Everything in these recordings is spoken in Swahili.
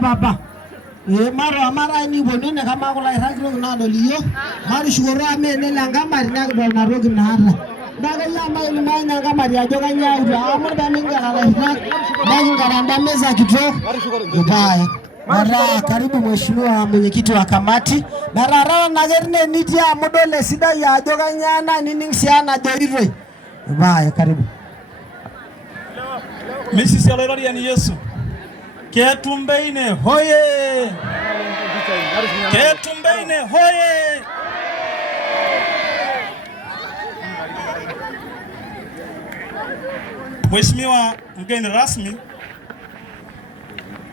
Baba mara ni bonene kama kula iragiro na doliyo mari shugoro amene langa mari na do na rogi na hara daga yamba ile mai na kama ya joga nya amur da ninga na hira daga garanda meza kitoko baya mara karibu mheshimiwa mwenyekiti wa kamati narara na gerne nitia modole sida ya joga nya na nini siana joiroi baya karibu Mrs. Yalorian Yesu Ketumbeine hoye! Ketumbeine hoye! Mheshimiwa mgeni rasmi,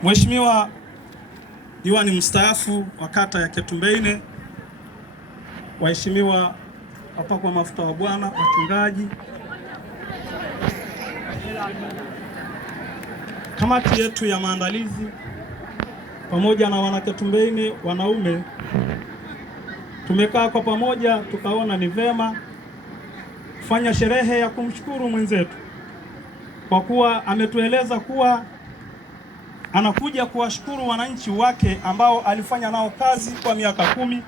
Mheshimiwa diwani mstaafu wa kata ya Ketumbeine, waheshimiwa wapakwa mafuta wa Bwana, wachungaji, kamati yetu ya maandalizi pamoja na wanaketumbeine wanaume, tumekaa kwa pamoja tukaona ni vema kufanya sherehe ya kumshukuru mwenzetu kwa kuwa ametueleza kuwa anakuja kuwashukuru wananchi wake ambao alifanya nao kazi kwa miaka 10,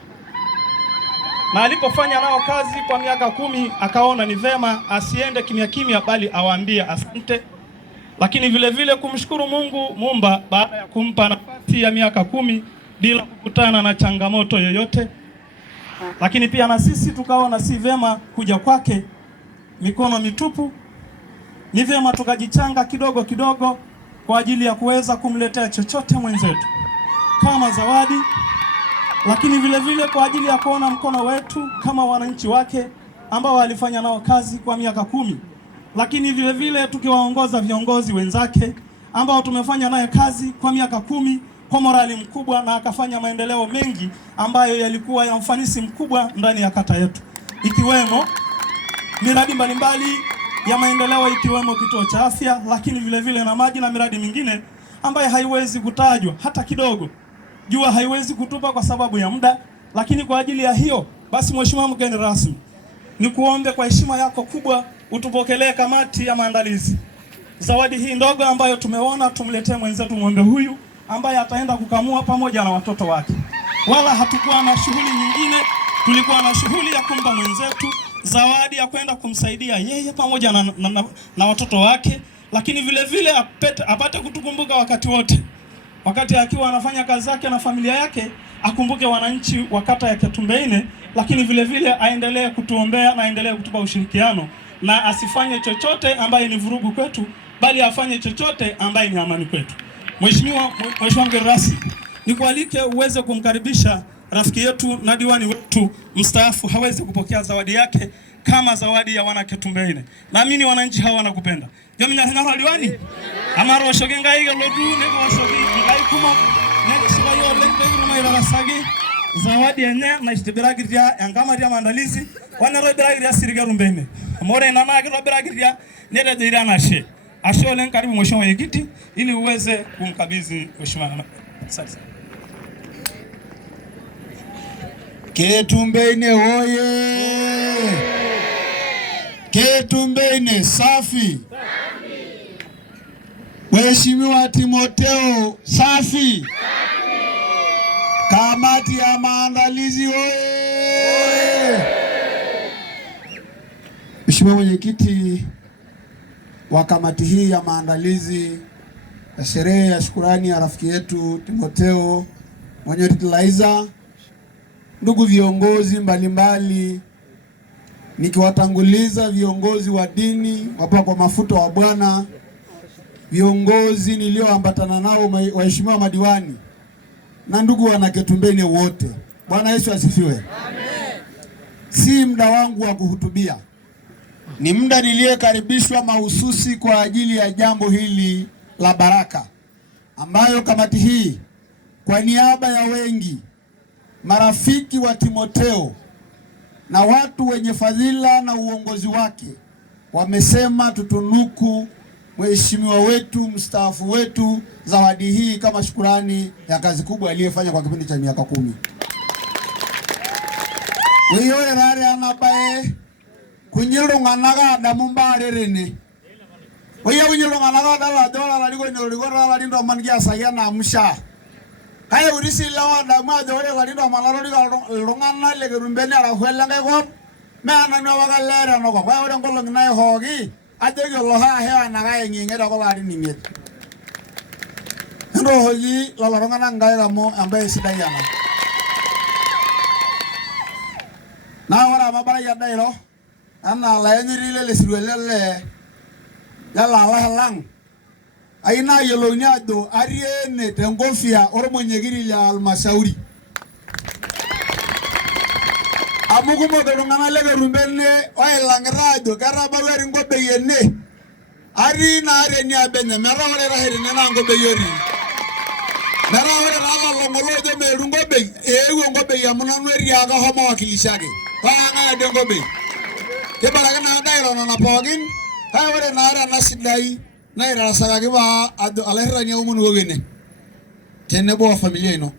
na alipofanya nao kazi kwa miaka 10 akaona ni vema asiende kimya kimya, bali awaambie asante. Lakini vile vile kumshukuru Mungu Muumba baada ya kumpa nafasi ya miaka 10 bila kukutana na changamoto yoyote. Lakini pia na sisi tukaona si vema kuja kwake mikono mitupu, ni vema tukajichanga kidogo kidogo kwa ajili ya kuweza kumletea chochote mwenzetu kama zawadi, lakini vile vile kwa ajili ya kuona mkono wetu kama wananchi wake ambao walifanya nao kazi kwa miaka 10. Lakini vile vile tukiwaongoza viongozi wenzake ambao tumefanya naye kazi kwa miaka 10 kwa morali mkubwa, na akafanya maendeleo mengi ambayo yalikuwa ya ufanisi mkubwa ndani ya kata yetu, ikiwemo miradi mbalimbali ya maendeleo, ikiwemo kituo cha afya, lakini vile vile na maji na miradi mingine ambayo haiwezi kutajwa hata kidogo. Jua haiwezi kutupa kwa sababu ya muda, lakini kwa ajili ya hiyo basi, mheshimiwa mgeni rasmi, ni kuombe kwa heshima yako kubwa utupokelee kamati ya maandalizi zawadi hii ndogo ambayo tumeona tumletee mwenzetu ng'ombe huyu ambaye ataenda kukamua pamoja na watoto wake. Wala hatukuwa na shughuli nyingine, tulikuwa na shughuli ya kumpa mwenzetu zawadi ya kwenda kumsaidia yeye pamoja na watoto wake, lakini vile vile apate kutukumbuka wakati wote, wakati akiwa anafanya kazi zake na familia yake, akumbuke wananchi wa kata ya Ketumbeine, lakini vile vile aendelee kutuombea na aendelee kutupa ushirikiano, na asifanye chochote ambaye ni vurugu kwetu, bali afanye chochote ambaye ni amani kwetu. Mheshimiwa mgeni rasmi, nikualike uweze kumkaribisha rafiki yetu na diwani wetu mstaafu hawezi kupokea zawadi yake kama zawadi ya wana Ketumbeine. Naamini wananchi hawa wanakupenda. Jamii hina diwani amaro shogenga iga lodu ne kwa shogi ngai kuma ne sibayo lende kuma ila sagi zawadi yenye na istibiragiria yangamari maandalizi wana robiragiria sirigarumbene more na na robiragiria nede dira na she ashole karibu mheshimiwa mwenyekiti ili uweze kumkabidhi mheshimiwa. Asante. Ketumbeine hoye! Ketumbeine safi! Mheshimiwa Timotheo safi! Kamati ya maandalizi hoye! Mheshimiwa mwenyekiti wa kamati hii ya maandalizi ya sherehe ya shukurani ya rafiki yetu Timotheo Mwenyetilaiza, ndugu viongozi mbalimbali, nikiwatanguliza viongozi wa dini, wapakwa mafuta wa Bwana, viongozi nilioambatana nao, waheshimiwa madiwani na ndugu wanaketumbeni wote. Bwana Yesu asifiwe. Amen. Si muda wangu wa kuhutubia, ni muda niliyekaribishwa mahususi kwa ajili ya jambo hili la baraka, ambayo kamati hii kwa niaba ya wengi marafiki wa Timotheo na watu wenye fadhila na uongozi wake wamesema tutunuku mheshimiwa wetu mstaafu wetu zawadi hii kama shukurani ya kazi kubwa aliyofanya kwa kipindi cha miaka 10. Wewe rare anabae kunyiro nganaga damu mbarerene. Wewe kunyiro nganaga dala dola la liko ni rigora la lindo mangia sayana amsha. Kaya urisi lawa damu adore la lindo malalo liko rongana le rumbene ara hwela ngego. Me ananyo wagalera no ko. Wewe ngolo ngai hogi. Adege loha hewa naga ngingera ko la ninget. Ndo hogi la rongana ngai gamo ambaye sidayana. Na ora mabara ya dairo ana la yenyirile le sirwelele yala la halang aina yelonya do ariene tengofia ormonyegiri ya almashauri amugumo do ngana lege rumbene oy langrado karaba weri ngobe yenne ari na areni abenye mera ore rahirine na ngobe yori mera ore rala longolo de meru ngobe ewo ngobe ya munonweri aga homo wakilishage Banga dengobe. Kebara na dairo na pogin. Kaya wale na ara nasidai na ira saga kiba ado alehra nya umunu wogene. Kenne bo familia ino.